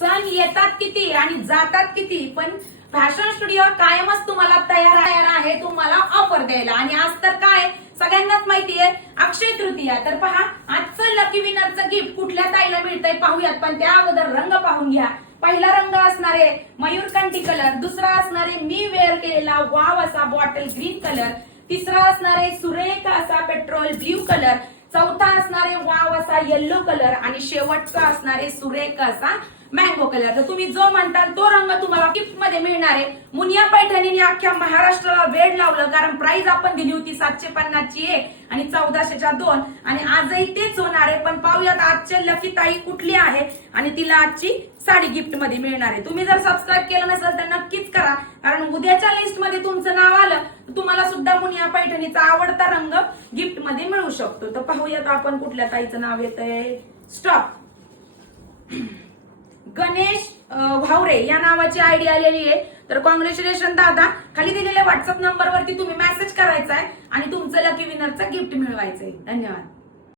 सण येतात किती आणि जातात किती, पण फॅशन स्टुडिओ कायमच तुम्हाला तयार आहे तुम्हाला ऑफर द्यायला. आणि आज तर काय सगळ्यांनाच माहितीये अक्षय तृतीया. तर पहा आजचं लकी विनरचं गिफ्ट कुठल्या ताईला मिळतंय पाहूयात, पण त्या अगोदर रंग पाहून घ्या. पहिला रंग असणारे मयूरकंठी कलर, दुसरा असणारे मी वेअर केलेला वाव असा बॉटल ग्रीन कलर, तिसरा असणारे सुरेख असा पेट्रोल ब्ल्यू कलर, चौथा असणारे वाव असा येल्लो कलर आणि शेवटचा असणारे सुरेख असा मँगो कलर. तर तुम्ही जो म्हणताल तो रंग तुम्हाला गिफ्ट मध्ये मिळणार आहे. मुनिया पैठणीने अख्ख्या महाराष्ट्राला वेळ लावलं, कारण प्राइस आपण दिली होती 750 ची एक आणि 1400च्या 2 आणि आजही तेच होणार आहे. पण पाहूयात आजची लकी ताई कुठली आहे आणि तिला आजची साडी गिफ्ट मध्ये मिळणार आहे. तुम्ही जर सबस्क्राईब केलं नसेल तर नक्कीच करा, कारण उद्याच्या लिस्ट मध्ये तुमचं नाव आलं तर तुम्हाला सुद्धा मुनिया पैठणीचा आवडता रंग गिफ्ट मध्ये मिळू शकतो. तर पाहूयात आपण कुठल्या ताईचं नाव येतंय. स्टॉप. गणेश भावरे या नावाची आयडी आलेली आहे. तर कॉंग्रॅच्युलेशन दादा. खाली दिलेल्या व्हॉट्सअप नंबरवरती तुम्ही मेसेज करायचा आहे आणि तुमचं लकी विनरचं गिफ्ट मिळवायचंय. धन्यवाद.